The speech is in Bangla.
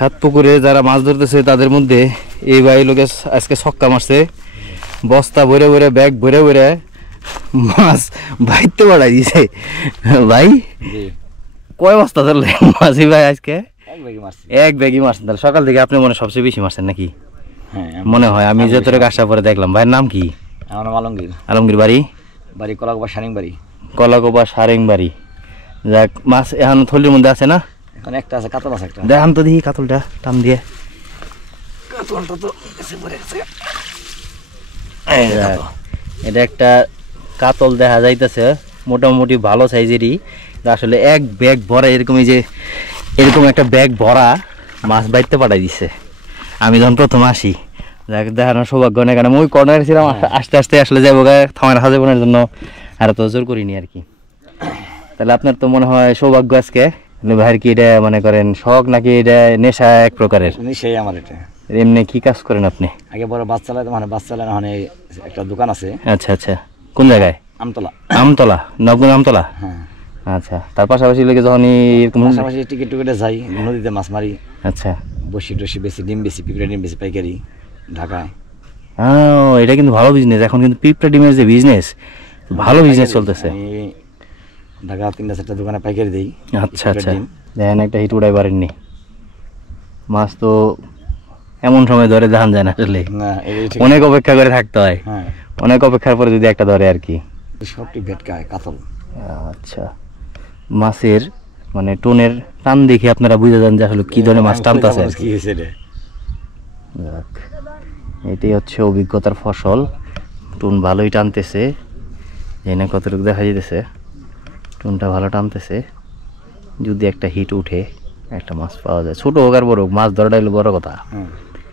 সাত পুকুরে যারা মাছ ধরতেছে তাদের মধ্যে এই ভাই লোকে আজকে ছক্কা মারছে, বস্তা ভরে ভরে ব্যাগ ভরে ভরে মাছ বাইতে বাড়াই দিছে। ভাই কয় বস্তা ধরলেন মাঝি ভাই আজকে? এক ব্যাগই মারছেন। তাহলে সকাল থেকে আপনি মনে সবচেয়ে বেশি মারছেন নাকি? মনে হয় আমি যে তোরে আসা পরে দেখলাম। ভাইয়ের নাম কি? আমার নাম আলমগীর। আলমগীর বাড়ি? বাড়ি কলাকোপা সারিং বাড়ি। কলাকোপা সারেং বাড়ি। যাক, মাছ এখন থলির মধ্যে আছে না? এখন একটা আছে, কাতল আছে একটা। দেখান তো দেখি কাতলটা টান দিয়ে। কাতলটা তো এসে পড়ে গেছে। এটা একটা কাতল দেখা যাইতেছে, মোটামুটি ভালো সাইজেরই। আসলে এক ব্যাগ ভরা এরকম, এই যে এরকম একটা ব্যাগ ভরা মাছ বাইতে পাঠাই দিছে। আমি যখন প্রথম আসি, যাক দেখানোর সৌভাগ্য নেই, কারণ ওই কর্নারে ছিলাম, আস্তে আস্তে আসলে যাবো থামায় রাখা যাবো জন্য আর তো জোর করিনি আর কি। তাহলে আপনার তো মনে হয় সৌভাগ্য আজকে। ভাইয়ের কি এটা মনে করেন শখ নাকি এটা নেশা এক প্রকারের? নেশাই আমার এটা। এমনি কি কাজ করেন আপনি? আগে বড় বাস চালায়, মানে বাস চালায়, মানে একটা দোকান আছে। আচ্ছা আচ্ছা, কোন জায়গায়? আমতলা। আমতলা, নবগঞ্জ আমতলা। হ্যাঁ আচ্ছা, তার পাশাপাশি লেগে যখন এরকম পাশাপাশি টিকিট টুকিটে যাই, নদীতে মাছ মারি। আচ্ছা, বসি টসি বেশি, ডিম বেশি, পিঁপড়া ডিম বেশি পাইকারি ঢাকায়। এটা কিন্তু ভালো বিজনেস। এখন কিন্তু পিঁপড়া ডিমের যে বিজনেস, ভালো বিজনেস চলতেছে। ঢাকা 3-4টা দোকানে পাইকারি দিই। আচ্ছা আচ্ছা, দেখেন একটা হিট উড়াই পারেননি। মাছ তো এমন সময় ধরে দেখান যায় না আসলে, অনেক অপেক্ষা করে থাকতে হয়। অনেক অপেক্ষার পরে যদি একটা ধরে আর কি। সবটি ভেটকায় কাতল। আচ্ছা, মাছের মানে টোনের টান দেখে আপনারা বুঝে যান যে আসলে কি ধরনের মাছ টানতেছে। এটাই হচ্ছে অভিজ্ঞতার ফসল। টুন ভালোই টানতেছে, এনে কতটুকু দেখা যেতেছে। টুনটা ভালো টানতেছে। যদি একটা হিট উঠে, একটা মাছ পাওয়া যায়, ছোট হোক আর বড় হোক, মাছ ধরাটাই হলো বড় কথা।